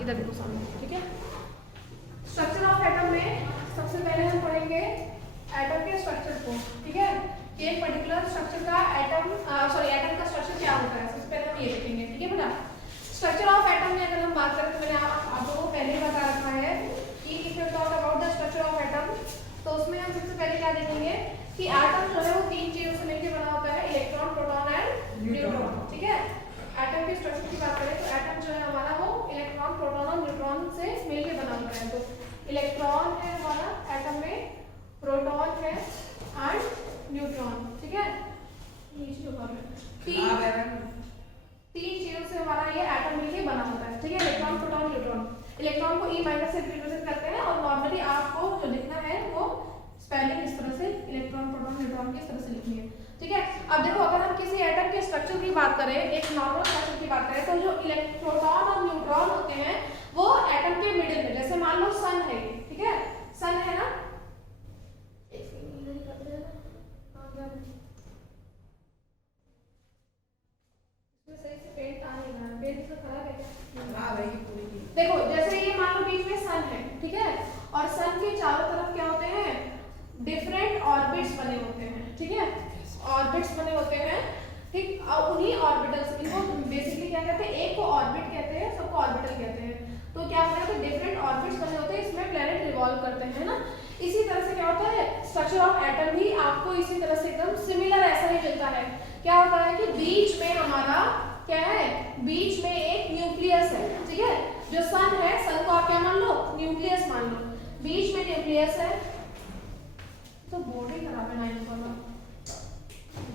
इधर देखो सामने, ठीक है। स्ट्रक्चर ऑफ एटम में सबसे पहले हम पढ़ेंगे एटम के स्ट्रक्चर को, ठीक है। कि एक पर्टिकुलर स्ट्रक्चर का एटम का स्ट्रक्चर क्या होता है, सबसे पहले हम ये देखेंगे, ठीक है बेटा। स्ट्रक्चर ऑफ एटम में अगर हम बात करें तो मैंने आप लोगों को पहले ही बता रखा है कि if you talk about the structure of atom, तो उसमें हम सबसे पहले क्या देखेंगे कि एटम जो है वो 3 चीजों से मिलकर बना होता है, इलेक्ट्रॉन, प्रोटॉन एंड न्यूट्रॉन, ठीक है। एटम के स्ट्रक्चर की बात करें तो एटम जो है हमारा वो इलेक्ट्रॉन, प्रोटॉन और न्यूट्रॉन से मिलकर बना होता है। तो इलेक्ट्रॉन है हमारा एटम में, प्रोटॉन है एंड न्यूट्रॉन, ठीक है। तीन चीजों से हमारा ये एटम मिलके बना होता है, ठीक है। Electron, proton, neutron. इलेक्ट्रॉन को E- से रिप्रेजेंट करते हैं और नॉर्मली आपको जो लिखना है वो स्पेलिंग इस तरह से इलेक्ट्रॉन, प्रोटॉन, न्यूट्रॉन की इस तरह से लिखनी है, ठीक है। अब देखो अगर हम किसी एटम के स्ट्रक्चर की बात करें, एक नॉर्मल स्ट्रक्चर की बात करें, तो जो प्रोटॉन और न्यूट्रॉन होते हैं वो एटम के मिडिल में, जैसे मान लो सन है, ठीक है। सन है ना, देखो जैसे ये मान लो बीच में सन है, ठीक है, और सन के चारों तरफ क्या होते हैं, डिफरेंट ऑर्बिट्स बने होते हैं, ठीक है। ऑर्बिट्स बने होते हैं, ठीक। और उन्हीं ऑर्बिटल्स, इनको बेसिकली क्या कहते हैं, एक को ऑर्बिट कहते हैं, सबको ऑर्बिटल कहते हैं। तो क्या होता है कि डिफरेंट ऑर्बिट्स बने होते हैं, इसमें प्लैनेट रिवॉल्व करते हैं ना। इसी तरह से क्या होता है, स्ट्रक्चर ऑफ एटम भी आपको इसी तरह से एकदम सिमिलर ऐसा ही मिलता है। क्या होता है कि बीच में हमारा क्या है, बीच में एक न्यूक्लियस है, ठीक है। जो सन है, सन को आप क्या मान लो, न्यूक्लियस मान लो, बीच में न्यूक्लियस है। तो बोर्ड ही खराब है 9 वाला,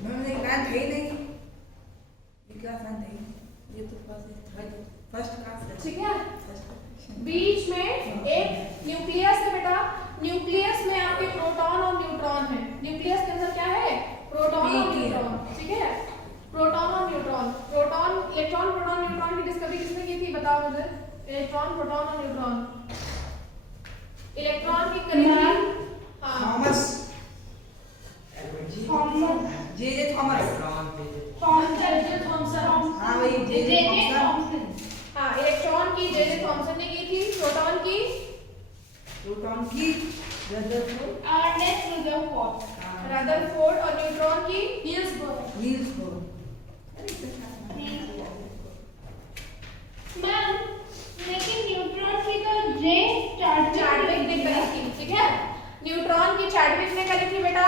मैंने मैथ है नहीं, विकास मैथ है, ये तो फर्स्ट क्लास है, ठीक है। बीच में एक न्यूक्लियस है बेटा, न्यूक्लियस में आपके प्रोटॉन और न्यूट्रॉन है। न्यूक्लियस के अंदर क्या है, प्रोटॉन और न्यूट्रॉन, ठीक है। प्रोटॉन और neutron, proton, electron, proton, neutron की डिस्कवरी किसने की थी, बताओ मुझे। इलेक्ट्रॉन, प्रोटॉन और न्यूट्रॉन, इलेक्ट्रॉन की करी थी थॉमस जे थॉमस, थॉमसन, हाँ वही जे थॉमसन। हाँ, इलेक्ट्रॉन की जे थॉमसन ने की थी, प्रोटॉन की रदरफोर्ड और न्यूट्रॉन की नील्स बोर। मैम लेकिन न्यूट्रॉन की तो जे चार्टविक ने करी थी, ठीक है। न्यूट्रॉन की चार्टविक ने करी थी बेटा,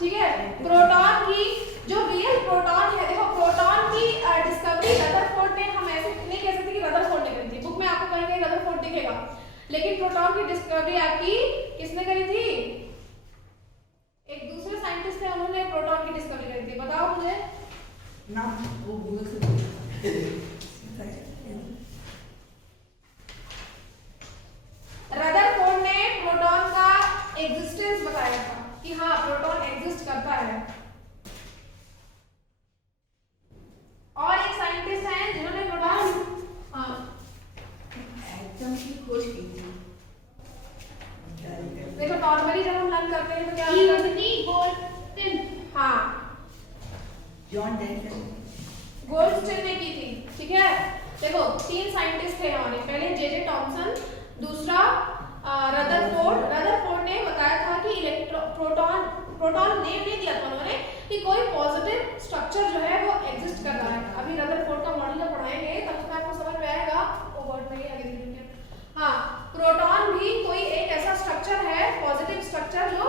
ठीक है। प्रोटॉन की, जो रियल प्रोटॉन है, देखो प्रोटॉन की डिस्कवरी रदरफोर्ड ने, हम ऐसे नहीं कह सकते कि रदरफोर्ड ने करी थी, बुक में आपको कहीं रदरफोर्ड दिखेगा, लेकिन प्रोटॉन की डिस्कवरी आपकी किसने करी थी, एक दूसरे साइंटिस्ट थे, उन्होंने प्रोटॉन की डिस्कवरी करी थी, बताओ मुझे नाम। वो भूल से रदरफोर्ड ने प्रोटॉन का एग्जिस्टेंस बताया था कि हाँ प्रोटॉन एग्जिस्ट करता है। और एक साइंटिस्ट हैं जिन्होंने प्रोटॉन, हाँ, एटम की खोज की थी। देखो नॉर्मली जब हम लर्न करते हैं तो क्या होता है, हाँ, जॉन डेल्टन, गोल्डस्टीन ने की थी, ठीक है। देखो 3 साइंटिस्ट थे हमारे, पहले जे थॉमसन, दूसरा रदरफोर्ड ने बताया था कि प्रोटॉन नेम नहीं दिया था उन्होंने कि कोई पॉजिटिव स्ट्रक्चर जो है वो एग्जिस्ट कर रहा है। अभी रदरफोर्ड का मॉडल जब पढ़ाएंगे तब तक आपको समझ में आएगा, वो वर्ड नहीं आगे देखिए। हाँ, प्रोटॉन भी कोई एक ऐसा स्ट्रक्चर है, पॉजिटिव स्ट्रक्चर जो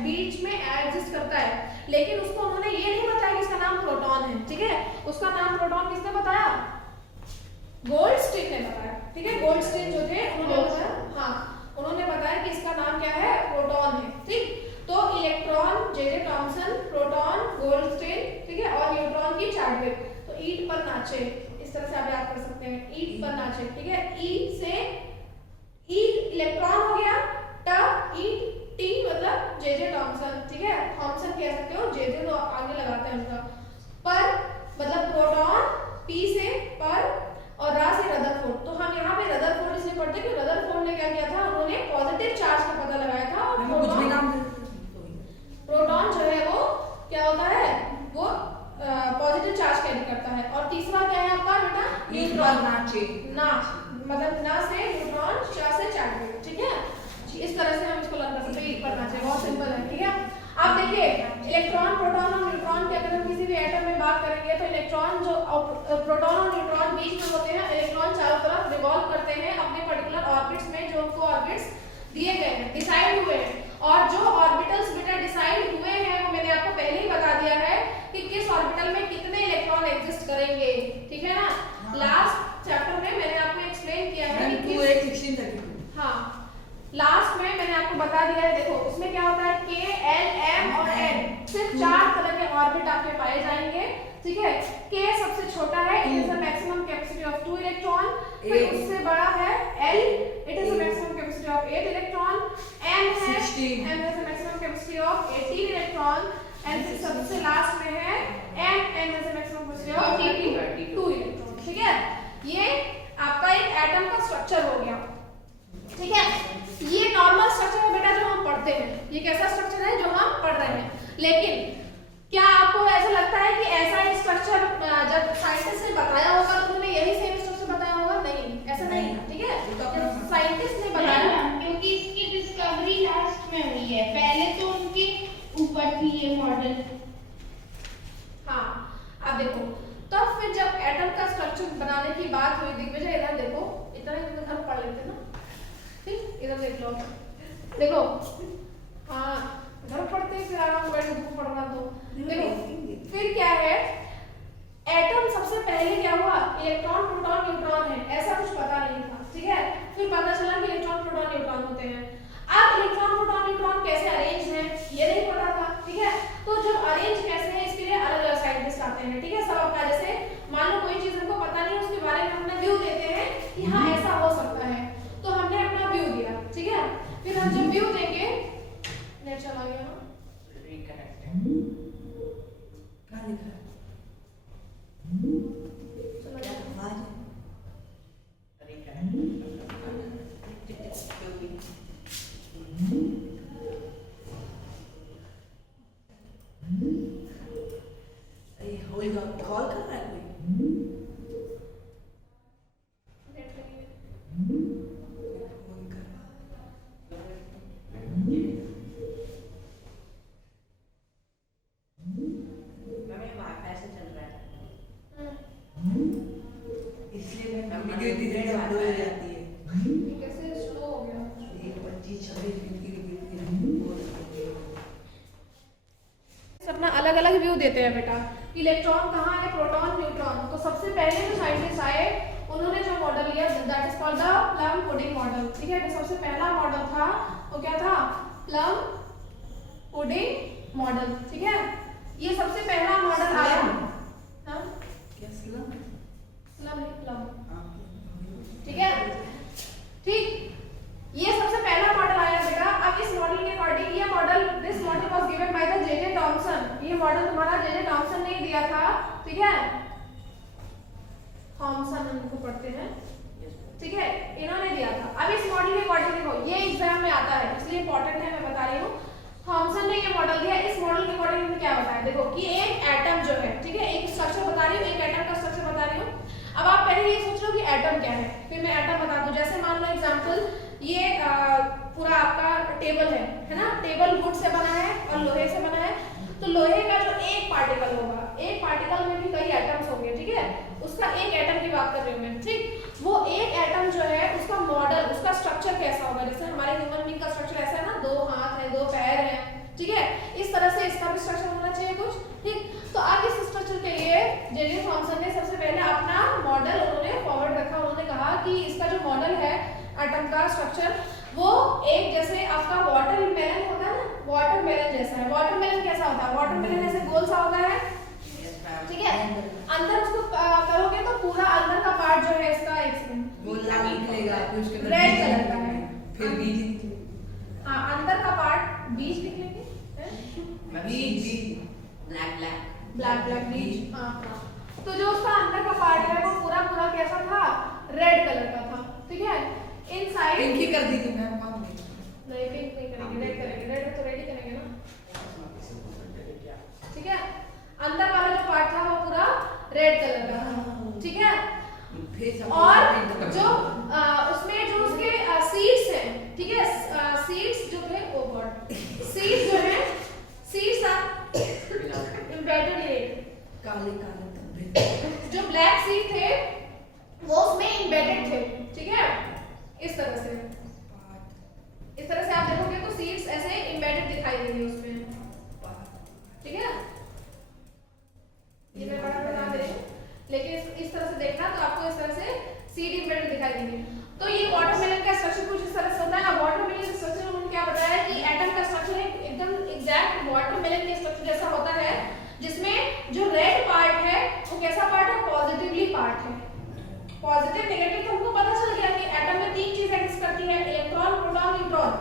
बीच में एग्जिस्ट करता है, लेकिन उसको उन्होंने ये नहीं बताया कि इसका नाम प्रोटॉन है, ठीक है। उसका नाम प्रोटॉन किसने बताया, गोल्डस्टीन ने बताया, ठीक है। गोल्डस्टीन जो थे उन्होंने बताया, हाँ, उन्होंने बताया कि इसका नाम क्या है, प्रोटॉन है, ठीक। तो electron J Thomson, proton Goldstein, ठीक है, और न्यूट्रॉन की चार्टविक। तो ईट पर नाचे, इस तरह से आप याद कर सकते हैं, ईट पर नाचे, ठीक है। ई से ई इलेक्ट्रॉन हो गया, ट ईट, टी मतलब जे थॉमसन, ठीक है। थॉमसन कह सकते हो, जे तो आगे लगाते हैं उनका, पर मतलब प्रोटॉन, पी से पर, और रा से रदरफोर्ड। तो हम यहाँ पे रदरफोर्ड इसलिए पढ़ते हैं कि रदरफोर्ड ने क्या किया था, उन्होंने पॉजिटिव चार्ज का पता लगाया था, और प्रोटॉन जो है वो क्या होता है, वो पॉजिटिव चार्ज कैरी करता है। और तीसरा क्या है आपका बेटा, न्यूट्रॉन, नाचे, ना मतलब ना से न्यूट्रॉन, च से चार्ज, ठीक है। इस तरह से हम इसको लर्न कर सकते हैं, पढ़ना चाहिए, बहुत सिंपल है, ठीक है। अब देखिए इलेक्ट्रॉन, प्रोटॉन और न्यूट्रॉन की अगर हम किसी भी एटम में बात करेंगे तो इलेक्ट्रॉन जो प्रोटॉन और न्यूट्रॉन बीच में होते हैं, इलेक्ट्रॉन चारों तरफ रिवॉल्व करते हैं अपने पर्टिकुलर ऑर्बिट्स में, जो उनको ऑर्बिट्स दिए गए हैं, डिसाइड हुए हैं। और जो ऑर्बिटल्स बेटा डिसाइड हुए हैं वो मैंने आपको पहले ही बता दिया है कि किस ऑर्बिटल में कितने इलेक्ट्रॉन एग्जिस्ट करेंगे, ठीक है ना। लास्ट चैप्टर में मैंने आपको एक्सप्लेन किया है कि 2 8 16 32। हाँ, लास्ट में मैंने आपको बता दिया है। देखो इसमें क्या होता है, K, L, M और N, सिर्फ 4 तरह के ऑर्बिट आपके पाए जाएंगे, ठीक है। K सबसे छोटा है, it is the maximum capacity of 2 electron. फिर उससे बड़ा है L, it is the maximum capacity of 8 electron. M है, M has a maximum capacity of 18 electron. And फिर सबसे लास्ट में है N, N has a maximum capacity of 32 electron, ठीक है। ये आपका एक एटम का स्ट्रक्चर हो गया, ठीक है। ये नॉर्मल स्ट्रक्चर है बेटा जो हम पढ़ते हैं, ये कैसा स्ट्रक्चर है जो हम पढ़ रहे हैं। लेकिन क्या आपको ऐसा लगता है कि ऐसा एक स्ट्रक्चर जब साइंटिस्ट ने बताया होगा तो उन्होंने यही सेम स्ट्रक्चर बताया होगा? नहीं, ऐसा नहीं है, ठीक है। जब साइंटिस्ट ने बताया, क्योंकि इसकी डिस्कवरी लास्ट में हुई है, पहले तो उनके ऊपर थी ये मॉडल। हाँ, अब देखो तब फिर जब एटम का स्ट्रक्चर बनाने की बात हुई, दिग्विजय इधर देखो, इतना हम पढ़ लेते ना, ठीक, इधर देख लो, देखो, हाँ घर पढ़ते हैं फिर आराम बैठ के बुक पढ़ना। तो देखो फिर क्या है, एटम सबसे पहले क्या हुआ, इलेक्ट्रॉन, प्रोटॉन, न्यूट्रॉन है, ऐसा कुछ पता नहीं था, ठीक है। फिर पता चला कि इलेक्ट्रॉन, प्रोटॉन, न्यूट्रॉन होते हैं। अब इलेक्ट्रॉन, प्रोटॉन, न्यूट्रॉन कैसे अरेंज हैं ये नहीं पता था, ठीक है। तो जब अरेंज कैसे है इसके लिए अलग अलग साइंटिस्ट आते हैं, ठीक है। सब अपना जैसे मान लो कोई चीज हमको पता नहीं, उसके बारे में अपना व्यू देते हैं कि हाँ ऐसा हो सकता है, तो हमने अपना व्यू दिया, ठीक है। फिर हम जब व्यू देंगे, नेट चला गया ना, कहाँ लिखा है? चला क्या गया। आवाज है? अरे होएगा, कॉल कर रहा है कोई? नेट लगी है। फोन कर रहा है। इसलिए मैं वीडियो धीरे डाउनलोड हो जाती है। ये कैसे स्लो हो गया? 25-26 मिनट की अपना अलग अलग व्यू देते हैं बेटा, इलेक्ट्रॉन कहाँ है, प्रोटॉन, न्यूट्रॉन। तो सबसे पहले जो साइंटिस्ट आए उन्होंने जो मॉडल लिया that is called the plum pudding model, ठीक है। जो सबसे पहला मॉडल था वो क्या था, प्लम पुडिंग मॉडल, ठीक है। ये सबसे पहला मॉडल आया, हाँ क्या स्लम? प्लम नहीं, प्लम, ठीक है, ठीक। ये सबसे पहला मॉडल आया बेटा। अब इस मॉडल के अकॉर्डिंग ये model, this model was given by the J Thomson. ये मॉडल तुम्हारा जे थॉमसन ने दिया था, ठीक है। थॉमसन इनको पढ़ते हैं, ठीक है, इन्होंने दिया था। अब इस मॉडल के अकॉर्डिंग देखो, ये एग्जाम में आता है इसलिए इंपॉर्टेंट है, मैं बता रही हूँ। थॉमसन ने ये मॉडल दिया। इस मॉडल के अकॉर्डिंग इन्होंने क्या बताया, देखो कि एक एटम जो है, ठीक है, एक स्ट्रक्चर बता रही हूँ, एक एटम का स्ट्रक्चर बता रही हूँ। अब आप पहले ये सोच लो कि एटम क्या है, फिर मैं एटम बता दूं। जैसे मान लो एग्जांपल, ये पूरा आपका टेबल है ना, टेबल वुड से बना है और लोहे से बना है। तो लोहे का जो एक पार्टिकल होगा, एक पार्टिकल में भी कई एटम्स होंगे, ठीक है, उसका एक एटम की बात कर रही हूँ मैं, ठीक। वो एक एटम जो है उसका मॉडल, उसका स्ट्रक्चर कैसा होगा, जैसे हमारे ह्यूमन बीइंग का स्ट्रक्चर ऐसा है ना, 2 हाथ है, 2 पैर है, ठीक है, इस तरह से इसका भी स्ट्रक्चर होना चाहिए कुछ, ठीक। तो अब इस स्ट्रक्चर के लिए जे थॉमसन ने सबसे पहले अपना मॉडल उन्होंने फॉरवर्ड रखा। उन्होंने कहा कि इसका जो मॉडल है एटम का स्ट्रक्चर, वो एक जैसे आपका वाटरमेलन होता है ना, वाटरमेलन जैसा है। वाटरमेलन कैसा होता है, वाटरमेलन ऐसे गोल सा होता है, ठीक है। अंदर उसको करोगे तो पूरा अंदर का पार्ट जो है इसका एक सेकंड वो लाल निकलेगा, फिर उसके बाद रेड कलर का है, फिर बीज निकलेगा। हाँ, अंदर का पार्ट बीज निकलेंगे, बीज ब्लैक बीज, हाँ हाँ। तो जो उसका अंदर का पार्ट है वो पूरा पूरा कैसा था, रेड कलर का था, ठीक है। इनसाइड पिंक ही कर दीजिए मैम, कौन नहीं, पिंक नहीं करेंगे, रेड करेंगे, रेड तो रेड ही करेंगे ना, ठीक है। अंदर वाला जो पार्ट था वो पूरा रेड कलर का था, ठीक है। और जो उसमें पार्ट है। पॉजिटिव नेगेटिव तो हमको पता चल गया कि एटम में तीन चीजें एग्जिस्ट करती है, इलेक्ट्रॉन, प्रोटॉन, न्यूट्रॉन।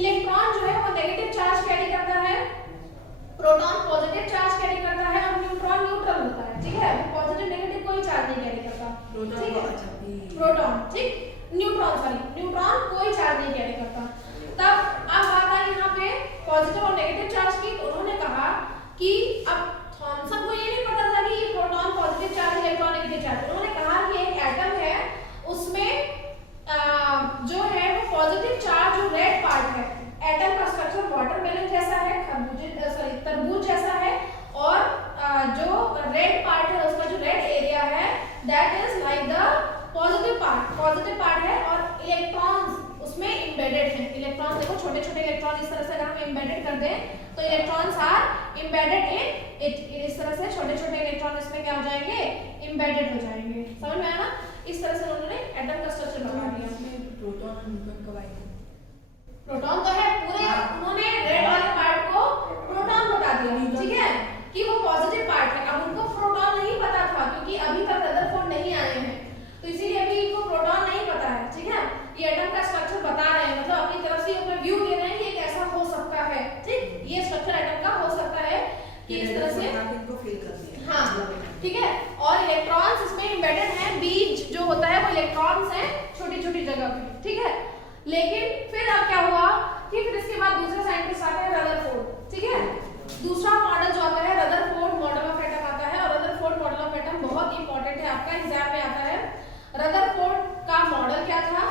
इलेक्ट्रॉन जो है वो नेगेटिव चार्ज कैरी करता है, प्रोटॉन पॉजिटिव चार्ज कैरी करता है और न्यूट्रॉन न्यूट्रल होता है, ठीक है। पॉजिटिव नेगेटिव कोई चार्ज नहीं कैरी करता, ठीक है। प्रोटॉन, ठीक, न्यूट्रॉन सॉरी, न्यूट्रॉन कोई चार्ज नहीं कैरी करता। तब अब बात आई यहाँ पे पॉजिटिव और नेगेटिव चार्ज की, तो उन्होंने कहा कि अब थॉमसन को ये नहीं पता था कि ये proton positive charge, electron negative charge. उन्होंने कहा कि एक एटम है उसमें जो है वो पॉजिटिव चार्ज जो रेड पार्ट है, एटम का स्ट्रक्चर वाटरमेलन जैसा है, तरबूज जैसा है, और जो रेड पार्ट है उसका जो रेड एरिया है that is like the positive part है, और इलेक्ट्रॉन्स उसमें एम्बेडेड हैं। इलेक्ट्रॉन देखो छोटे छोटे इलेक्ट्रॉन इस तरह से अगर हम एम्बेडेड कर दें तो electrons are embedded in it, इस तरह से छोटे छोटे इलेक्ट्रॉन इसमें क्या हो जाएंगे, एम्बेडेड हो जाएंगे। समझ में आया ना? इस तरह से उन्होंने एटम का स्ट्रक्चर बना दिया। प्रोटॉन और न्यूट्रॉन कब आए? प्रोटॉन तो है पूरे, उन्होंने रेड वाले पार्ट को प्रोटॉन बता दिया, ठीक है, कि वो पॉजिटिव पार्ट है। अब उनको प्रोटॉन नहीं पता था क्योंकि अभी तक रदरफोर्ड नहीं आए हैं, तो इसीलिए अभी इनको प्रोटॉन नहीं पता है, ठीक है। ये एटम का स्ट्रक्चर बता रहे हैं, मतलब अपनी तरफ से अपना व्यू दे रहे हैं कि ये कैसा हो सकता है, ठीक, ये स्ट्रक्चर एटम का हो सकता है कि इस तरह से इनको फील करते हैं। हाँ, ठीक है। और इलेक्ट्रॉन्स इसमें एम्बेडेड हैं, बीज जो होता है वो इलेक्ट्रॉन्स हैं छोटी छोटी जगह पे, ठीक है। लेकिन फिर अब क्या हुआ कि फिर इसके बाद दूसरे साइंटिस्ट आते हैं रदरफोर्ड, ठीक है। दूसरा मॉडल जो आता है रदरफोर्ड मॉडल ऑफ एटम आता है, और रदरफोर्ड मॉडल ऑफ एटम बहुत इंपॉर्टेंट है, आपका एग्जाम में आता है। रदरफोर्ड का मॉडल क्या था,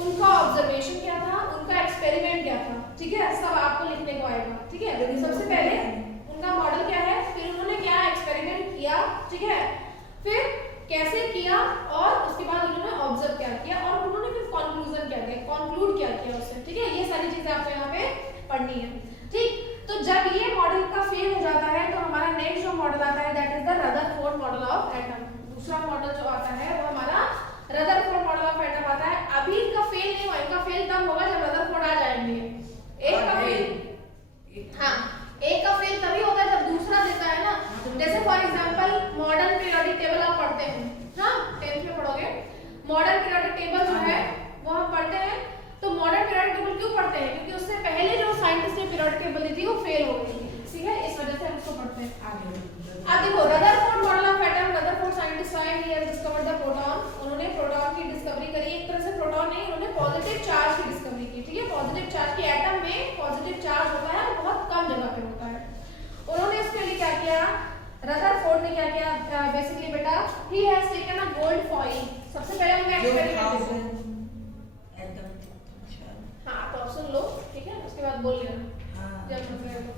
उनका ऑब्जर्वेशन क्या था, उनका एक्सपेरिमेंट क्या था, ठीक है, सब आपको लिखने को आएगा, ठीक है। लेकिन सबसे पहले उनका मॉडल क्या है, फिर उन्होंने क्या एक्सपेरिमेंट किया, ठीक है, फिर कैसे किया, और उसके बाद उन्होंने ऑब्जर्व क्या किया, और उन्होंने फिर कंक्लूजन क्या किया, कंक्लूड क्या किया उससे, ठीक है। ये सारी चीजें आपको यहाँ पे पढ़नी है, ठीक। तो जब ये मॉडल का फेल हो जाता है तो हमारा नेक्स्ट जो मॉडल आता है that is the Rutherford model of atom. दूसरा मॉडल जो आता है वो हमारा रदरफोर्ड मॉडल ऑफ एटम आता है। अभी इनका फेल नहीं हुआ, इनका फेल तब होगा जब रदरफोर्ड आ जाएंगे। एक का फेल, हाँ, एक का फेल तभी होता है जब दूसरा देता है ना। जैसे for example modern periodic table आप पढ़ते हैं, हाँ 10th में पढ़ोगे, मॉडर्न पीरियोडिक टेबल जो है वो हम पढ़ते हैं। तो मॉडर्न पीरियोडिक टेबल क्यों पढ़ते हैं, क्योंकि उससे पहले जो साइंटिस्ट ने पीरियोडिक टेबल दी थी वो फेल हो गई थी, ठीक है, इस वजह से हम उसको पढ़ते हैं। अब देखो Rutherford model of atom, Rutherford scientist आए, he has discovered the proton. उन्होंने प्रोटॉन की डिस्कवरी करी, एक तरह से प्रोटॉन नहीं, उन्होंने पॉजिटिव चार्ज की डिस्कवरी की, ठीक है। पॉजिटिव चार्ज की, एटम में पॉजिटिव चार्ज होता है और बहुत कम जगह पे होता है। उन्होंने इसके लिए क्या किया, रदरफोर्ड ने क्या किया, बेसिकली बेटा he has taken a gold foil. सबसे पहले उन्होंने एक्सपेरिमेंट, हाँ तो आप सुन लो, ठीक है, उसके बाद बोल लेना जब समझ गए तो।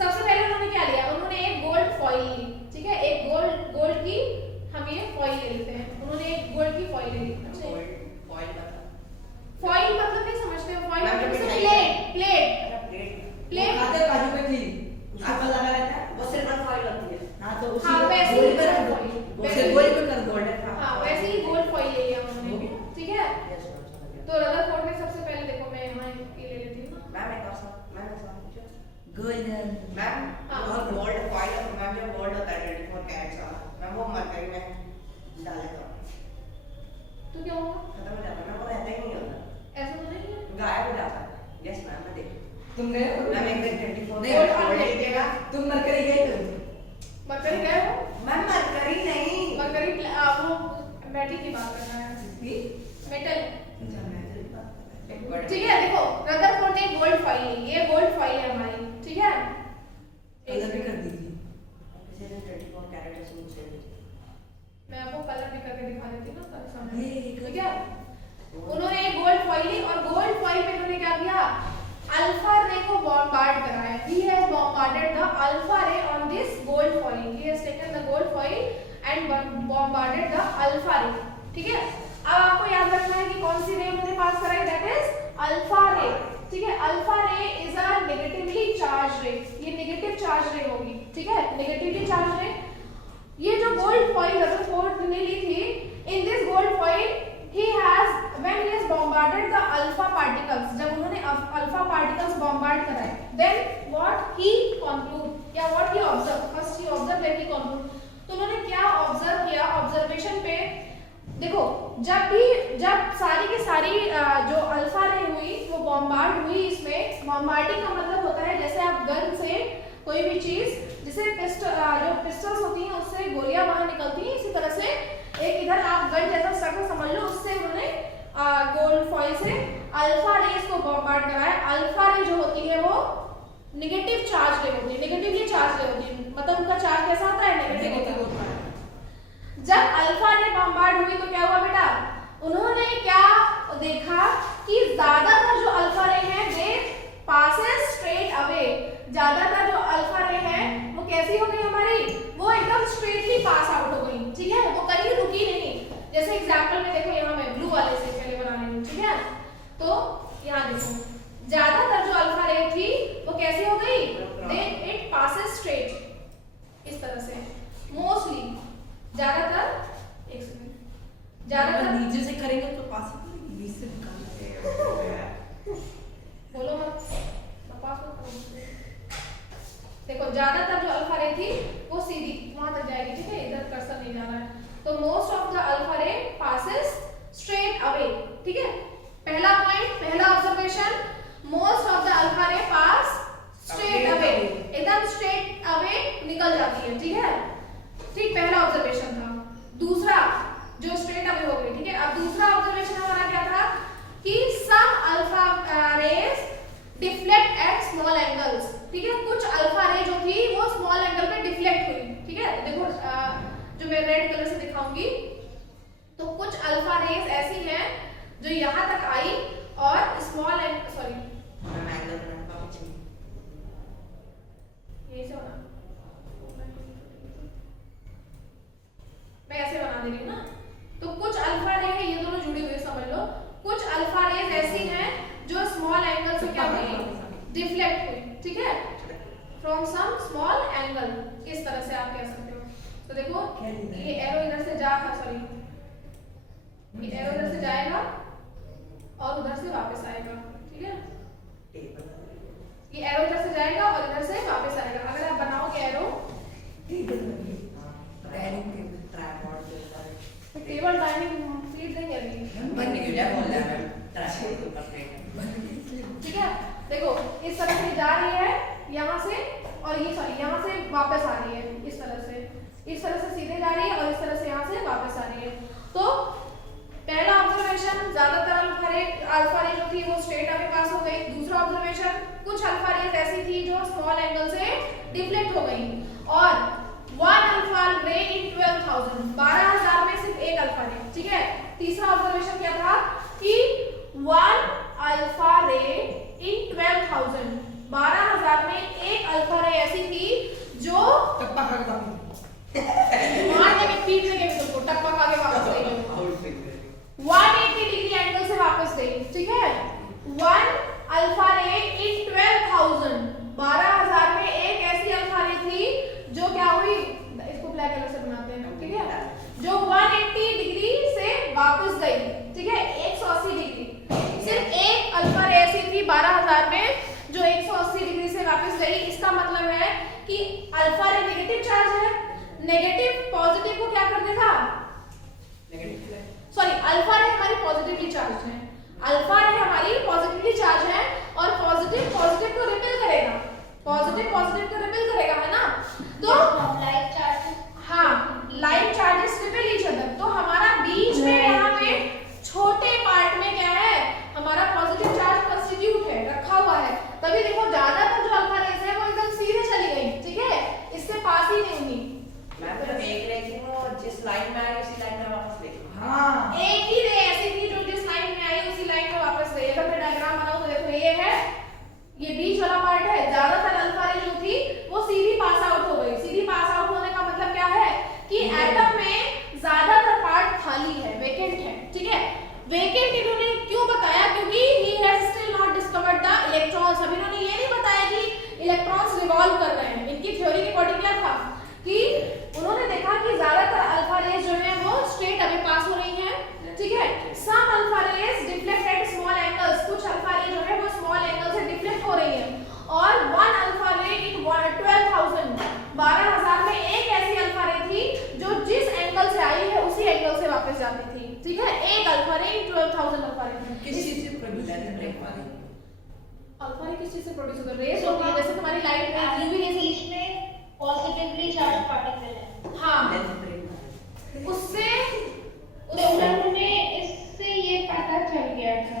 सबसे पहले उन्होंने क्या लिया, उन्होंने एक गोल्ड फॉइल ली, ठीक है, एक गोल्ड की हम ये फॉइल ले लेते हैं, उन्होंने एक गोल्ड की फॉइल ले ली। अच्छा फॉइल मतलब नहीं समझते हो, फॉइल मतलब प्लेट आधे बाजू में थी उसके ऊपर लगा रहता है, वो सिल्वर फॉइल होती है ना, तो उसी हाँ वैसे ही गोल्ड पे कर दो, हाँ वैसे ही गोल्ड फॉइल ले लिया उन्होंने, ठीक है। तो रदरफोर्ड में सबसे पहले देखो मैं यहाँ ये ले लेती हूँ ना, गोल्डन मैम और गोल्ड फॉइल और मैम जो गोल्ड होता है 24 कैरेट्स वाला, मैम वो मरकरी में डाले तो क्या होगा, खत्म हो जाता है ना, वो रहता ही नहीं होता, ऐसा तो नहीं है, गायब हो जाता है। यस मैम, मैं देखी, तुम गए हो? मैम एक दिन 24 नहीं, गोल्ड लीजिएगा। तुम मरकरी गए थे? मरकरी गए हो? मैम मरकरी नहीं, मरकरी वो मेटल की बात कर रहा है, मेटल, ठीक है। देखो रदरफोर्ड ने गोल्ड फॉइल ली, ये गोल्ड फॉइल है हमारी, ठीक है। कलर भी कर दीजिए, किसी ने 24 कैरेट से मुझसे मैं आपको कलर भी करके दिखा देती हूँ ना ताकि समझ ये आए, ठीक है। उन्होंने एक गोल्ड फॉइल ली और गोल्ड फॉइल पे उन्होंने क्या किया, अल्फा रे को बॉम्बार्ड कराया। He has bombarded the alpha रे on this gold foil, he has taken the gold foil and bombarded the alpha रे, ठीक है। अब आपको याद रखना है कि कौन सी रे उन्होंने पास कराई, दैट इज अल्फा रे, ठीक है। अल्फा रे इज अ नेगेटिवली चार्ज रे, ये नेगेटिव चार्ज रे होगी, ठीक है, नेगेटिवली चार्ज रे। ये जो गोल्ड फॉइल रदरफोर्ड ने ली थी, in this gold foil he has when he has bombarded the alpha particles, जब उन्होंने अल्फा पार्टिकल्स बॉम्बार्ड कराए, then what he conclude या what he observe, first he observe then he conclude। तो उन्होंने क्या observe किया, ऑब्जर्वेशन पे देखो जब सारी की सारी जो अल्फा रे हुई वो बॉम्बार्ड हुई, इसमें बॉम्बार्डिंग का मतलब होता है जैसे आप गन से कोई भी चीज, जैसे जो पिस्टल्स होती हैं उससे गोलियां बाहर निकलती हैं, इसी तरह से एक इधर आप गन जैसा स्ट्रक्चर समझ लो, उससे उन्होंने गोल्ड फॉइल से अल्फा रेज को बॉम्बार्ड कराया। अल्फा रे जो होती है वो नेगेटिव चार्ज रे होती है, नेगेटिवली चार्ज रे होती है, मतलब उनका चार्ज कैसा होता है, नेगेटिव होता है। जब अल्फा रे बॉम्बार्ड हुई तो क्या हुआ बेटा, उन्होंने क्या देखा कि ज्यादातर जो अल्फा रे हैं दे पासेस स्ट्रेट अवे, ज्यादातर जो अल्फा रे हैं वो कैसी हो गई हमारी, वो एकदम स्ट्रेटली पास आउट हो गई, ठीक है, वो कहीं रुकी नहीं। जैसे एग्जांपल में देखो यहाँ मैं ब्लू वाले से पहले बना रही हूँ, ठीक है, तो यहाँ देखो ज्यादातर जो अल्फा रे थी वो कैसी हो गई, दे इट पासेस स्ट्रेट इस तरह से, मोस्टली ज्यादातर, एक सेकंड, ज्यादातर नीचे से करेंगे तो पास बीच से निकालना बोलो मत, पास मत करो। देखो ज्यादातर जो अल्फा रे थी वो सीधी वहां तक जाएगी, ठीक है, इधर कर्सर नहीं जा रहा है, तो most of the alpha ray passes straight away, ठीक है, पहला पॉइंट, पहला observation, most of the alpha रे पास स्ट्रेट अवे, एकदम स्ट्रेट अवे निकल जाती है, ठीक है, ठीक, पहला ऑब्जर्वेशन था। दूसरा जो स्ट्रेट अवे हो गई, ठीक है, अब दूसरा ऑब्जर्वेशन हमारा क्या था कि some alpha rays deflect at small angles, ठीक है, कुछ अल्फा रे जो थी वो स्मॉल एंगल पे डिफ्लेक्ट हुई, ठीक है, देखो जो मैं रेड कलर से दिखाऊंगी, तो कुछ अल्फा रेज ऐसी हैं जो यहाँ तक आई और स्मॉल एंगल, सॉरी ये से बना, मैं ऐसे बना दे रही हूँ ना, तो कुछ अल्फा रे है, ये दोनों जुड़े हुए समझ लो, कुछ अल्फा रेज ऐसी हैं जो स्मॉल एंगल से क्या हुई, डिफ्लेक्ट हुई, ठीक है, फ्रॉम सम स्मॉल एंगल, इस तरह से आप कह सकते हो। तो देखो ये एरो इधर से जा, सॉरी ये एरो इधर से जाएगा और उधर से वापस आएगा, ठीक है, ये एरो इधर से जाएगा और इधर से वापस आएगा। अगर आप बनाओगे एरो टेबल डाइनिंग सीट देंगे अभी, ठीक है, देखो इस तरह से जा रही है यहाँ से, और ये सॉरी यहाँ से वापस आ रही है, इस तरह से सीधे जा रही है और इस तरह से यहाँ से वापस आ रही है। तो पहला ऑब्जर्वेशन, ज्यादातर अल्फा रे जो थी वो स्ट्रेट अवे पास हो गई। दूसरा ऑब्जर्वेशन, कुछ अल्फा रेज ऐसी थी जो स्मॉल एंगल से डिफ्लेक्ट हो गई। और वन अल्फा रे इन 12,000, 12,000 में सिर्फ एक अल्फा रे, ठीक है। तीसरा ऑब्जर्वेशन क्या था कि वन अल्फा रे इन 12,000, 12,000 में एक अल्फा रे ऐसी थी जो टप्पा खा के मारने के पीट के उसको टप्पा खा के वापस गई, 180 डिग्री एंगल से वापस गई, ठीक है। वन अल्फा रे इन 12,000, 12,000 में एक ऐसी अल्फा रे थी जो क्या हुई, इसको ब्लैक कलर से बनाते हैं, ठीक है, जो 180 डिग्री से वापस गई, ठीक है, 180 डिग्री। सिर्फ एक अल्फा रे ऐसी थी 12,000 में जो 180 डिग्री से वापस गई। इसका मतलब है कि अल्फा रे नेगेटिव चार्ज है, नेगेटिव पॉजिटिव को क्या कर देगा, सॉरी अल्फा रे हमारी पॉजिटिवली चार्ज है, अल्फा रे हमारी पॉजिटिवली चार्ज है और पॉजिटिव पॉजिटिव को रिपेल करेगा, पॉजिटिव पॉजिटिव को रिपेल करेगा, है ना। तो लाइक चार्जेस, हाँ like charges repel each other. तो हमारा बीच में यहाँ पे छोटे पार्ट में क्या है, हमारा पॉजिटिव चार्ज कंस्टिट्यूट है, रखा हुआ है। तभी देखो ज्यादातर जो अल्फा रेज है वो एकदम सीधे चली गई, ठीक है, इससे पास ही नहीं हुई। मैं तो देख रही थी वो जिस लाइन में आई उसी लाइन में वापस गई। हाँ एक ही रे ऐसी थी जो जिस लाइन में आई उसी लाइन में वापस गई। अगर मैं डायग्राम बनाऊं तो देखो ये है, ये बीच वाला पार्ट है, ज्यादातर अल्फा रे जो थी वो सीधी पास आउट हो गई। सीधी पास आउट होने का मतलब क्या है कि एटम में ज्यादातर पार्ट खाली है, वेकेंट है, ठीक है। वेकेंट इन्होंने क्यों बताया, क्योंकि he has still not discovered the electrons. अभी इन्होंने ये नहीं बताया कि इलेक्ट्रॉन्स रिवॉल्व कर रहे हैं। इनकी थ्योरी के अकॉर्डिंग क्या था कि उन्होंने देखा कि ज्यादातर अल्फा रेज जो है वो स्ट्रेट अवे पास हो रही हैं, ठीक है। Some alpha rays deflect at small angles, कुछ अल्फा रे जो है वो स्मॉल एंगल से डिफ्लेक्ट हो रही हैं। और वन अल्फा रे इन 12,000, 12,000 में एक ऐसी अल्फा रे थी नॉर्मल अल्फा रे। किस चीज से प्रोड्यूस होता है ब्रेक वाले? अल्फा रे किस चीज से प्रोड्यूस होता है? रेस होती है, जैसे तुम्हारी लाइट में एटम यूवी के रेस। बीच में पॉजिटिवली चार्ज पार्टिकल है। हाँ, उससे तो उन्हें इससे ये पता चल गया था।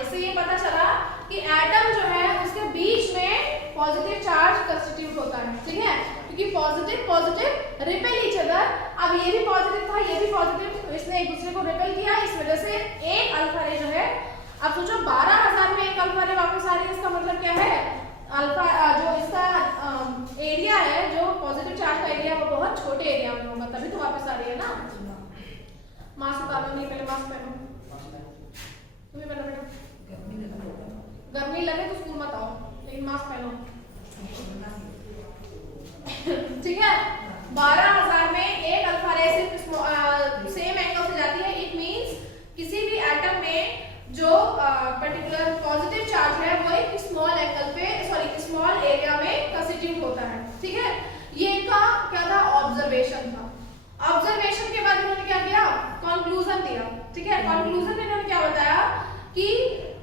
इससे ये पता चला कि एटम जो है उसके बीच में पॉजिटिव चार्ज कंस्टिट्यूट होता है, ठीक है, क्योंकि positive positive repel each other. अब ये भी पॉजिटिव था, ये भी पॉजिटिव, तो इसने एक दूसरे को रिपेल किया, इस वजह से एक अल्फा रे जो है, अब सोचो 12,000 में एक अल्फा रे वापस आ रही है, इसका मतलब क्या है? अल्फा जो इसका एरिया है, जो पॉजिटिव चार्ज का एरिया, वो बहुत छोटे एरिया में होगा, तभी तो वापस आ रही है ना। मास्क उतारो, नहीं पहले मास्क पहनो, तुम्हें पहनो बेटा। गर्मी लगे तो स्कूल मत आओ, लेकिन मास्क पहनो, ठीक है। 12,000 में एक अल्फा रे सिर्फ सेम एंगल से जाती है। इट मींस किसी भी एटम में जो पर्टिकुलर पॉजिटिव चार्ज है वो एक स्मॉल एंगल पे, सॉरी स्मॉल एरिया में कंस्टिट्यूट होता है, ठीक है। ये इनका क्या था? ऑब्जर्वेशन था। ऑब्जर्वेशन के बाद इन्होंने क्या किया? कंक्लूजन दिया, ठीक है। कंक्लूजन में इन्होंने क्या बताया कि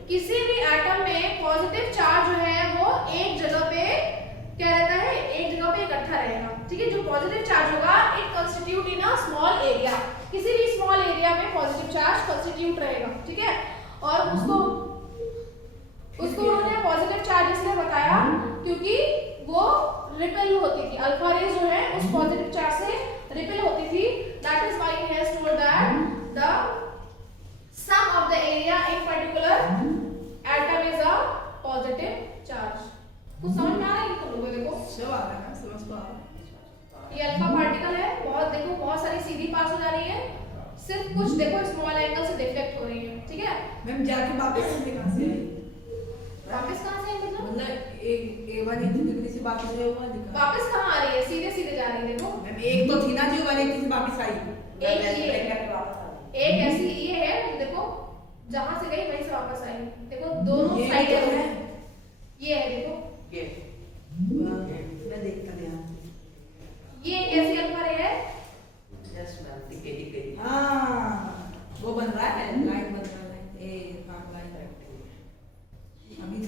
किसी भी एटम में पॉजिटिव चार्ज जो है वो एक जगह पे क्या रहता है? एक जगह पे इकट्ठा रहेगा, ठीक है। जो पॉजिटिव चार्ज होगा it constitute in a small area, किसी भी स्मॉल एरिया में पॉजिटिव चार्ज कंस्टिट्यूट रहेगा, ठीक है। और उसको उन्होंने पॉजिटिव चार्ज इसलिए बताया क्योंकि वो रिपेल होती थी, अल्फा रेज जो है उस पॉजिटिव चार्ज से रिपेल होती थी। That is why he has told that the sum of the area in particular atom is a positive charge। कुछ समझ में आ रहा है तुम लोगों को? देखो सब आ रहा है, समझ को आ रहा है। ये अल्फा पार्टिकल है, बहुत देखो बहुत सारी सीधी पास हो जा रही है, सिर्फ कुछ देखो स्मॉल एंगल से डिफेक्ट हो रही है, ठीक है। मैम जाके वापस से कहां से आई? वापस कहां से आई? मतलब एक A1 डिग्री से वापस गए हुआ दिखा। वापस कहां आ रही है? सीधे सीधे जा रही है, देखो। मैम एक तो थी ना जो 180 से वापस आई। एक ऐसी ये है, देखो जहां से गई वहीं से वापस आई, देखो दोनों साइड है। ये है देखो, ये मैं देखता नहीं आ। ये एक ऐसी अल्फा रे है। जस्ट मैम दिखे हां वो बन रहा है, लाइन बन रहा है। ए हां लाइन अभी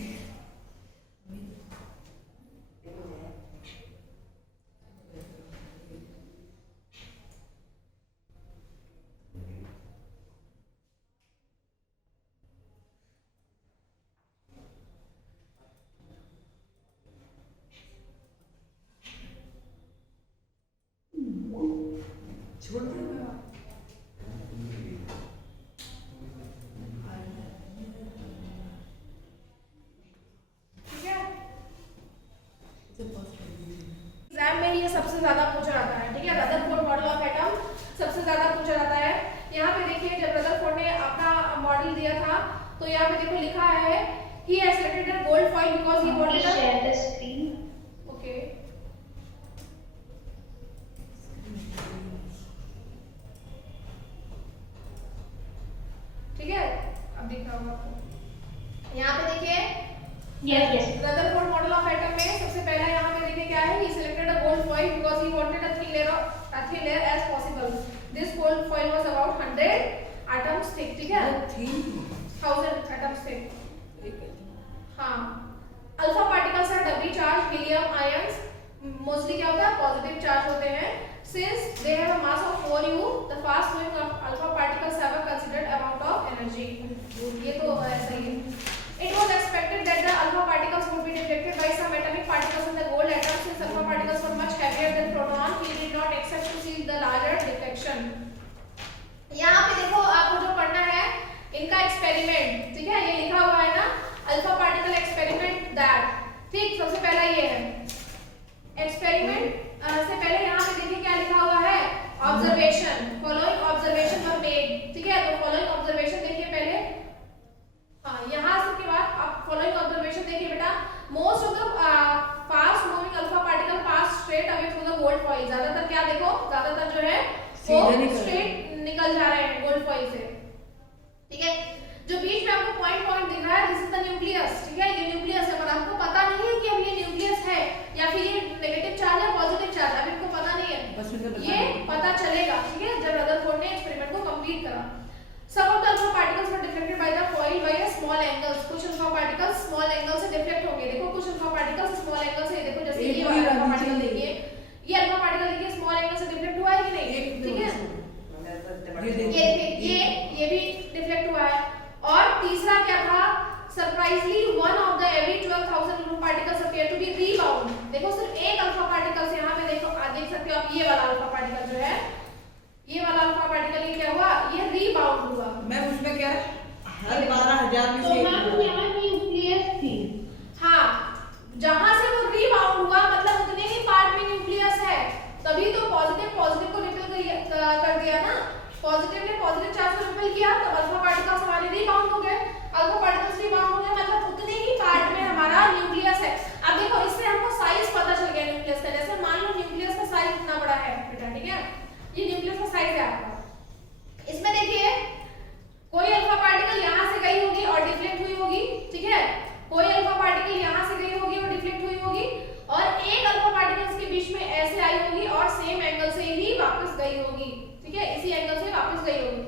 छोड़ दे। ठीक है, एग्जाम में ये सबसे ज्यादा पूछा जाता है, ठीक है। रदरफोर्ड मॉडल ऑफ एटम सबसे ज्यादा पूछा जाता है। यहाँ पे देखिए जब रदरफोर्ड ने अपना मॉडल दिया था तो यहाँ पे देखो लिखा है he has selected a gold foil because he wanted a share the screen। okay ठीक है, अब दिख रहा होगा आपको। यहाँ पे देखिए yes Rutherford model of atom में सबसे पहला यहाँ पे देखिए क्या है, he selected a gold foil because he wanted a thin layer as possible। This gold foil was about 100 atoms thick, ठीक है, 1000 atoms thick। हाँ, alpha particles are doubly charged helium ions, mostly क्या होता है पॉजिटिव चार्ज होते हैं। Since they have a mass of 4u, the fast moving alpha particles have a considered amount of energy। ये तो ऐसा ही है। It was expected that the alpha particles would be deflected by some atomic particles in the gold atom, since alpha particles were much heavier than proton, he did not expect to see the larger deflection। यहाँ पे देखो आपको जो पढ़ना है इनका experiment, ठीक है, ये लिखा हुआ है ना अल्फा पार्टिकल एक्सपेरिमेंट दैट, ठीक। सबसे पहला ये है एक्सपेरिमेंट से पहले यहाँ पे देखिए क्या लिखा हुआ है, observation, following observation were made, ठीक है। तो फॉलोइंग ऑब्जर्वेशन देखिए पहले, हाँ यहाँ से के बाद आप फॉलोइंग ऑब्जर्वेशन देखिए बेटा। Most of the fast moving alpha particle pass straight away through the gold foil. ज्यादातर क्या देखो, ज्यादातर जो है वो स्ट्रेट निकल जा रहे हैं गोल्ड फॉइल से, ठीक है। जो बीच में आपको पॉइंट पॉइंट दिख रहा है दिस इज द न्यूक्लियस, ठीक है, ये न्यूक्लियस है, पर आपको पता नहीं है कि अब ये न्यूक्लियस है या फिर ये नेगेटिव चार्ज है पॉजिटिव चार्ज, अभी आपको पता नहीं है, ये पता चलेगा, ठीक है, जब रदरफोर्ड ने एक्सपेरिमेंट को कंप्लीट करा। Some of the alpha particles particles were deflected by the foil by a small angles. कुछ अल्फा पार्टिकल्स स्मॉल एंगल से डिफ्लेक्ट होंगे। देखो कुछ अल्फा पार्टिकल्स स्मॉल एंगल से, देखो जैसे ये वाला अल्फा पार्टिकल देखिए, ये अल्फा पार्टिकल देखिए स्मॉल एंगल से डिफ्लेक्ट हुआ है कि नहीं, ठीक है, ये भी डिफ्लेक्ट हुआ है। और तीसरा क्या था, surprisingly one of the every 12,000 alpha particles appear to be rebound. देखो सिर्फ एक अल्फा पार्टिकल से, यहाँ पे देखो आप देख सकते हो आप, ये वाला अल्फा पार्टिकल जो है, ये वाला अल्फा पार्टिकल ये क्या हुआ, ये रीबाउंड हुआ। मैं उसमें क्या हर 12,000 में तो से मैम यहाँ न्यूक्लियस थी। हाँ, जहां से वो रीबाउंड हुआ मतलब उतने ही पार्ट में न्यूक्लियस है, तभी तो पॉजिटिव पॉजिटिव को रिपेल कर दिया ना, पॉजिटिव ने पॉजिटिव चार्ज को रिपेल किया, तब अल्फा पार्टिकल्स हमारे रीबाउंड हो गए। अल्फा पार्टिकल्स रीबाउंड हो गए मतलब उतने ही पार्ट में हमारा न्यूक्लियस है। अब देखो इससे हमको साइज पता चल गया न्यूक्लियस का। जैसे मान लो न्यूक्लियस का साइज इतना बड़ा है बेटा, ठीक है, ये न्यूक्लियस का साइज है आपका। इसमें देखिए कोई अल्फा पार्टिकल यहाँ से गई होगी और डिफ्लेक्ट हुई होगी, ठीक है, कोई अल्फा पार्टिकल यहाँ से गई होगी और डिफ्लेक्ट हुई होगी, और एक अल्फा पार्टिकल के बीच में ऐसे आई होगी और सेम एंगल से ही वापस गई होगी, ठीक है, इसी एंगल से वापस गई होगी।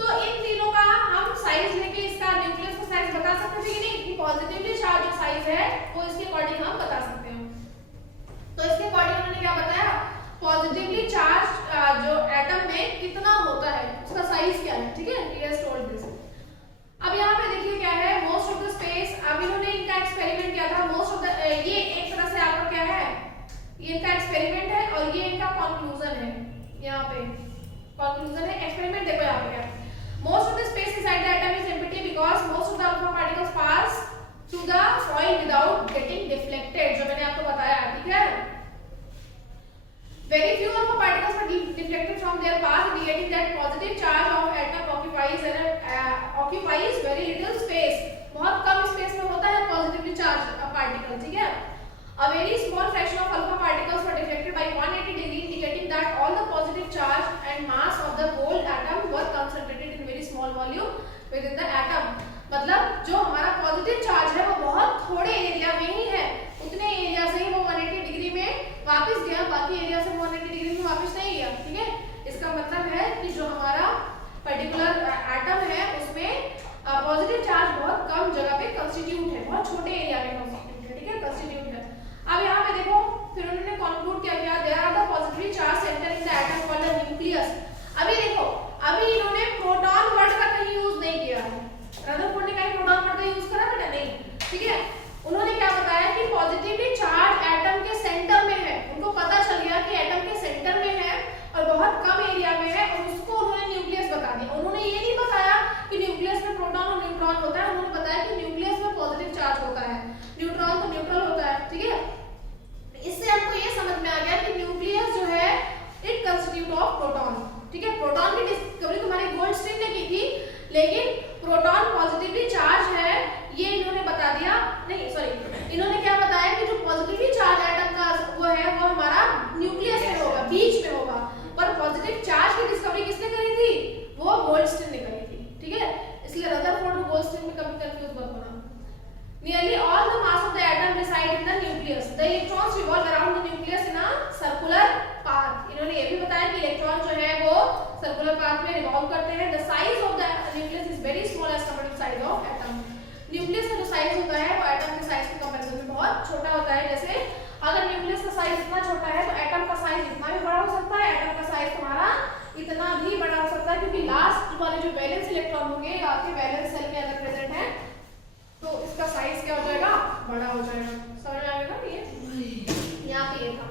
तो इन तीनों का हम साइज लेके इसका न्यूक्लियस का साइज बता सकते थे कि नहीं, कि पॉजिटिवली चार्ज जो साइज है वो इसके अकॉर्डिंग हम बता सकते हैं। तो इसके अकॉर्डिंग उन्होंने क्या बताया, पॉजिटिवली चार्ज जो एटम में कितना होता है उसका साइज क्या है, ठीक है, he has told this। अब यहाँ पे देखिए क्या है, मोस्ट ऑफ द स्पेस, अब इन्होंने इनका एक्सपेरिमेंट किया था, मोस्ट ऑफ द, ये एक तरह से आपका क्या है, ये इनका एक्सपेरिमेंट है और ये इनका कंक्लूजन है। यहाँ पे कंक्लूजन है, एक्सपेरिमेंट देखो यहाँ पे क्या है, most of the space inside the atom is empty because most of the alpha particles pass through the foil without getting deflected, जो मैंने आपको बताया, ठीक है। Very few alpha particles were deflected from their path, indicating that positive charge of atom occupies very little space, बहुत कम space में होता है पॉजिटिवली चार्ज पार्टिकल, ठीक है। A very small fraction of alpha particles were deflected by 180 degree, indicating that all the positive charge and mass of the whole atom were concentrated in very small volume within the atom। मतलब जो हमारा positive charge है वो बहुत थोड़े area में ही है, उतने एरिया से ही वो 180 डिग्री में वापस गया, बाकी एरिया से 180 डिग्री में वापस नहीं गया, ठीक है। इसका मतलब है कि जो हमारा पर्टिकुलर एटम है उसमें पॉजिटिव चार्ज बहुत कम जगह पे कंस्टिट्यूट है, बहुत छोटे एरिया में कंस्टिट्यूट है, ठीक है, कंस्टिट्यूट है। अब यहाँ पे देखो फिर उन्होंने कंक्लूड क्या किया, there are the positively charge centre in the atom called the nucleus. अभी देखो, अभी इन्होंने प्रोटॉन वर्ड का कहीं यूज नहीं किया है, रदरफोर्ड ने कहीं प्रोटॉन वर्ड का यूज करा बेटा, नहीं, ठीक है। उन्होंने क्या बताया कि पॉजिटिवली चार्ज एटम के सेंटर में है, उनको पता चल गया कि एटम के सेंटर में है और बहुत कम एरिया में है, और उसको उन्होंने न्यूक्लियस बता दिया। उन्होंने ये नहीं बताया कि न्यूक्लियस में प्रोटॉन और न्यूट्रॉन होता है, उन्होंने बताया कि न्यूक्लियस में पॉजिटिव चार्ज होता है, न्यूट्रॉन तो न्यूट्रल होता है, ठीक है। इससे हमको ये समझ में आ गया कि न्यूक्लियस जो है इट कंस्टिट्यूट ऑफ प्रोटॉन, ठीक है। प्रोटॉन की डिस्कवरी तुम्हारी गोल्डस्टीन ने की थी, लेकिन प्रोटॉन पॉजिटिवली चार्ज है ये इन्होंने बता दिया, नहीं सॉरी, इन्होंने क्या बताया कि जो पॉजिटिवली चार्ज एटम का वो है वो हमारा न्यूक्लियस में होगा, बीच में होगा, पर पॉजिटिव चार्ज की डिस्कवरी किसने करी थी, वो गोल्डस्टीन ने करी थी, ठीक है। इसलिए रदरफोर्ड और गोल्डस्टीन में कभी कंफ्यूज मत होना। Nearly all the mass of the atom reside in the nucleus. The electrons revolve around the nucleus in a circular path. इन्होंने ये भी बताया कि इलेक्ट्रॉन जो है वो सर्कुलर पाथ में रिवॉल्व करते हैं। The size of the nucleus is very small as compared to size of atom. Nucleus का जो साइज होता है वो एटम के साइज के कंपैरिजन में बहुत छोटा होता है। जैसे अगर न्यूक्लियस का साइज इतना छोटा है तो एटम का साइज इतना भी बड़ा हो सकता है, एटम का साइज तुम्हारा इतना भी बड़ा हो सकता है, क्योंकि लास्ट वाले जो वैलेंस इलेक्ट्रॉन होंगे आपके वैलेंस सेल में अगर प्रेजेंट है तो इसका साइज क्या हो जाएगा, बड़ा हो जाएगा। समझ में आ गया ना, ये यहाँ पे ये था।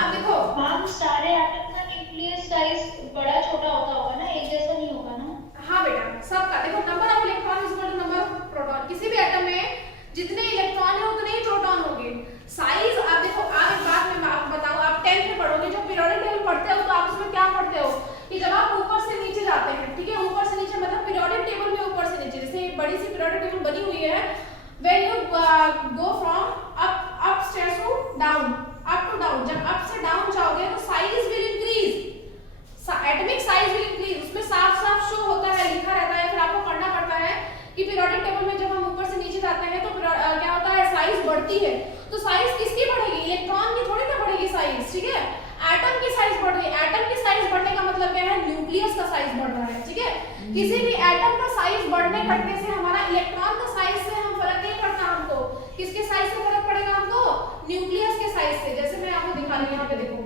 अब देखो हम सारे एटम का न्यूक्लियस साइज बड़ा छोटा होता होगा ना, एक जैसा नहीं होगा ना। हाँ बेटा, सबका देखो number of electron is equal to number of proton. किसी भी एटम में जितने इलेक्ट्रॉन है उतने ही प्रोटॉन होंगे। साइज आप देखो, आप एक बात मैं आपको बताऊं, आप 10th में पढ़ोगे, जब पीरियोडिक टेबल पढ़ते हो तो आप उसमें क्या पढ़ते हो कि जब आप ऊपर से नीचे जाते हैं, ठीक है, ऊपर से नीचे मतलब पीरियोडिक टेबल में ऊपर से नीचे, जैसे बड़ी सी पीरियोडिक टेबल बनी हुई है, when you go from upstairs to down, up to down, जब अप से डाउन जाओगे तो size will increase, atomic size will increase, उसमें साफ साफ शो होता है, लिखा रहता है। फिर आपको पढ़ना पड़ता है कि पीरियोडिक टेबल में जब हम ऊपर से नीचे जाते हैं तो क्या होता है, साइज बढ़ती है। तो साइज किसकी बढ़ेगी, इलेक्ट्रॉन की थोड़ी ना बढ़ेगी साइज, ठीक है, एटम की साइज बढ़ रही है। एटम की साइज बढ़ने का मतलब क्या है, न्यूक्लियस का साइज बढ़ रहा है, ठीक है। किसी भी एटम का साइज साइज बढ़ने घटने से, हमारा इलेक्ट्रॉन का साइज से हम फर्क नहीं पड़ता हमको। किसके साइज से फर्क पड़ेगा हमको? न्यूक्लियस के साइज से। जैसे मैं आपको दिखा रही हूं, यहाँ पे देखो,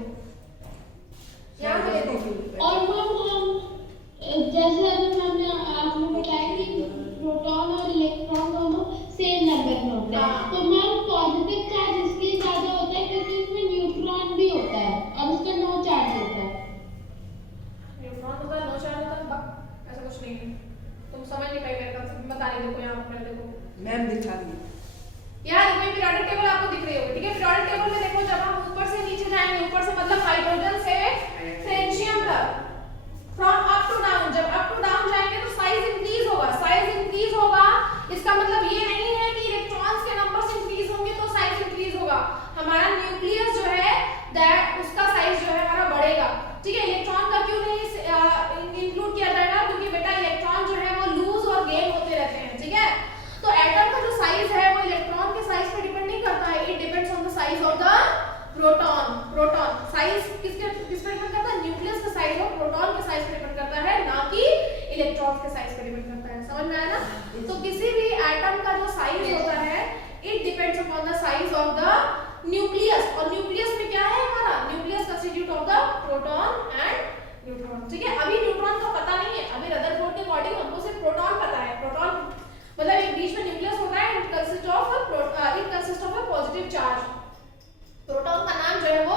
यहाँ पे देखो। और मैम हम जैसे अभी हमने आपने बताया कि प्रोटॉन और इलेक्ट्रॉन दोनों सेम नंबर में होते हैं, तो मैम पॉजिटिव चार्ज इसलिए ज्यादा होता है क्योंकि इसमें न्यूट्रॉन भी होता है और उसका नो चार्ज होता है। न्यूट्रॉन होता है, नो चार्ज होता है, ऐसा कुछ नहीं है। तुम समझ नहीं पाए मेरे कंसेप्ट, बता रही देखो यहाँ पर देखो। मैम दिखा दी। यहाँ देखो पीरियोडिक टेबल आपको दिख रही होगी, ठीक है। पीरियोडिक टेबल में देखो, जब हम ऊपर से नीचे जाएंगे, ऊपर से मतलब हाइड्रोजन से फ्रेंशियम तक, फ्रॉम अप टू डाउन, जब अप टू डाउन जाएंगे तो साइज इंक्रीज होगा। साइज इंक्रीज होगा, इसका मतलब ये नहीं है कि इलेक्ट्रॉन्स के नंबर्स इंक्रीज होंगे तो साइज इंक्रीज होगा। हमारा न्यूक्लियस जो है दैट उसका साइज जो है हमारा बढ़ेगा, ठीक है। इलेक्ट्रॉन का क्यों नहीं इंक्लूड किया जाएगा? क्योंकि बेटा इलेक्ट्रॉन जो है वो लूज और गेन होते रहते हैं, ठीक है। तो एटम का जो साइज है वो इलेक्ट्रॉन के साइज पे डिपेंड नहीं करता है, it depends on the size of the proton. Proton size किस पे डिपेंड करता है? न्यूक्लियस का साइज और प्रोटॉन के साइज पे डिपेंड करता है, ना कि इलेक्ट्रॉन्स के साइज पे डिपेंड करता है। समझ में आया ना? तो किसी भी एटम का जो साइज होता है it depends upon the size of the nucleus. और न्यूक्लियस में क्या है हमारा? Nucleus constitute of the proton and neutron, ठीक है। अभी न्यूट्रॉन का पता नहीं है, अभी रदरफोर्ड के अकॉर्डिंग हमको सिर्फ प्रोटॉन पता है। प्रोटॉन मतलब एक बीच में न्यूक्लियस होता है, it consist of a positive charge. Proton का नाम जो है वो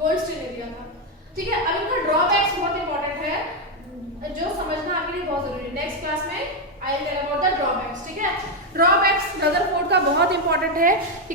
गोल्डस्टीन ने दिया था, ठीक है। अब इनका ड्रॉबैक्स बहुत इंपॉर्टेंट है, जो समझना आपके लिए बहुत जरूरी है। नेक्स्ट क्लास में I will tell about the drawbacks, ठीक है। ड्रॉबैक्स रदरफोर्ड का बहुत इंपॉर्टेंट है कि